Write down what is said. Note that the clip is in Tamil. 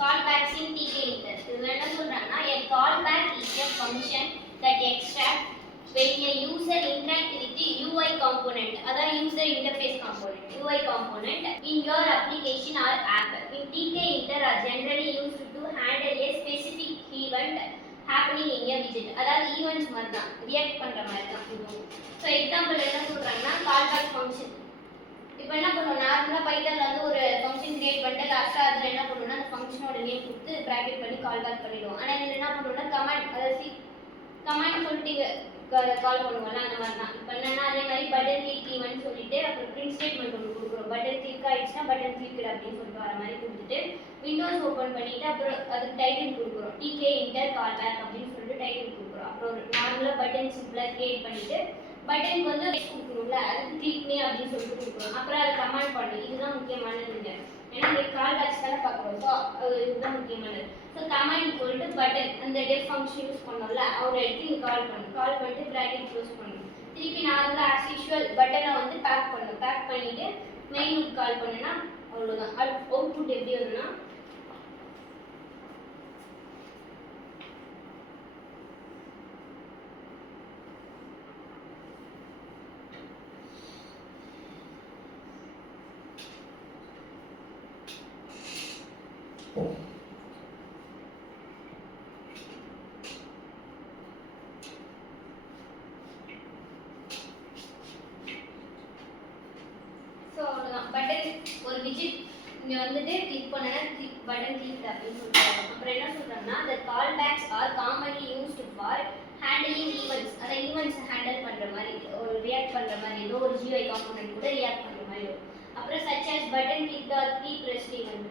callbacks in TK-inter. இதுல என்ன சொல்றாங்கன்னா a callback is a function that extracts when a user interacts with the UI component, அதாவது user interface component, UI component in your application or app. In TK-inter are generally used to handle a specific event happening in a widget. அதாவது ஈவென்ட்ஸ் மாதிரி தான், ரியாக்ட் பண்ற மாதிரி தான் இதுவும். ஸோ எக்ஸாம்பிள் என்ன சொல்றாங்கன்னா கால்பேக் ஃபங்க்ஷன். இப்போ என்ன பண்ணுவோம், நார்மலாக பைத்தன்ல வந்து ஒரு ஃபங்க்ஷன் கிரியேட் பண்ணிட்டு லாஸ்ட்டாக அதில் என்ன பண்ணுவோம்னா அந்த ஃபங்க்ஷனோட நேம் கொடுத்து ப்ராக்கெட் பண்ணி கால் பேக் பண்ணிடுவோம். ஆனால் இதில் என்ன பண்ணுவோம்னா கமாண்ட், அதாவது கமாண்ட் சொல்லிட்டு கால் பண்ணுவோம்ல அந்த மாதிரி தான். இப்போ என்னன்னா அதே மாதிரி பட்டன் கிளிக் ஈவென்ட் சொல்லிட்டு அப்புறம் பிரிண்ட் ஸ்டேட்மெண்ட் ஒன்று கொடுக்குறோம். பட்டன் கிளிக் ஆயிடுச்சுன்னா பட்டன் கிளிக் அப்படின்னு சொல்லிட்டு வர மாதிரி கொடுத்துட்டு விண்டோஸ் ஓப்பன் பண்ணிட்டு அப்புறம் அதுக்கு டைட்டில் கொடுக்குறோம். டிகே இன்டர் கால் பேக் அப்படின்னு சொல்லிட்டு டைட்டில் கொடுக்குறோம். அப்புறம் நார்மலாக பட்டன் சிம்பிளாக கிரியேட் பண்ணிட்டு பட்டனுக்கு வந்து கொடுக்கணும்ல அதுக்கு கிளிக் மீ அப்படின்னு சொல்லிட்டு கொடுக்குறோம். அப்புறம் அதை கமெண்ட் பண்ணு. இதுதான் முக்கியமானது. ஏன்னா இங்கே கால் பேக்ஸ் தானே பார்க்குறோம். ஸோ இதுதான் முக்கியமானது. ஸோ கமெண்ட் சொல்லிட்டு பட்டன் அந்த டெஃப் ஃபங்க்ஷன் யூஸ் பண்ணோம்ல அவர் எடுத்து இங்கே கால் பண்ணிட்டு ப்ராக்கெட் க்ளோஸ் பண்ணணும். திருப்பி நார்மலாக ஆஸ் யூஷுவல் பட்டனை வந்து பேக் பண்ணணும். பேக் பண்ணிட்டு மெயினுக்கு கால் பண்ணுனா அவ்வளோதான். அவுட்புட் எப்படி வரும்னா பட்டன் ஒரு விஜெட் இங்க வந்துட்டு கிளிக் பண்ணனா கிளிக் பட்டன் கிளிக் அப்படின்னு சொல்றாங்க. அப்புறம் என்ன சொல்றாங்கன்னா the callbacks are commonly used for handling events. அத ஈவென்ட்ஸ் ஹேண்டில் பண்ற மாதிரி ஒரு ரியாக்ட் பண்ற மாதிரி ஏதோ ஒரு GUI காம்போனன்ட் கூட ரியாக்ட் பண்ற மாதிரி. அப்புறம் such as button clicked or key pressed event.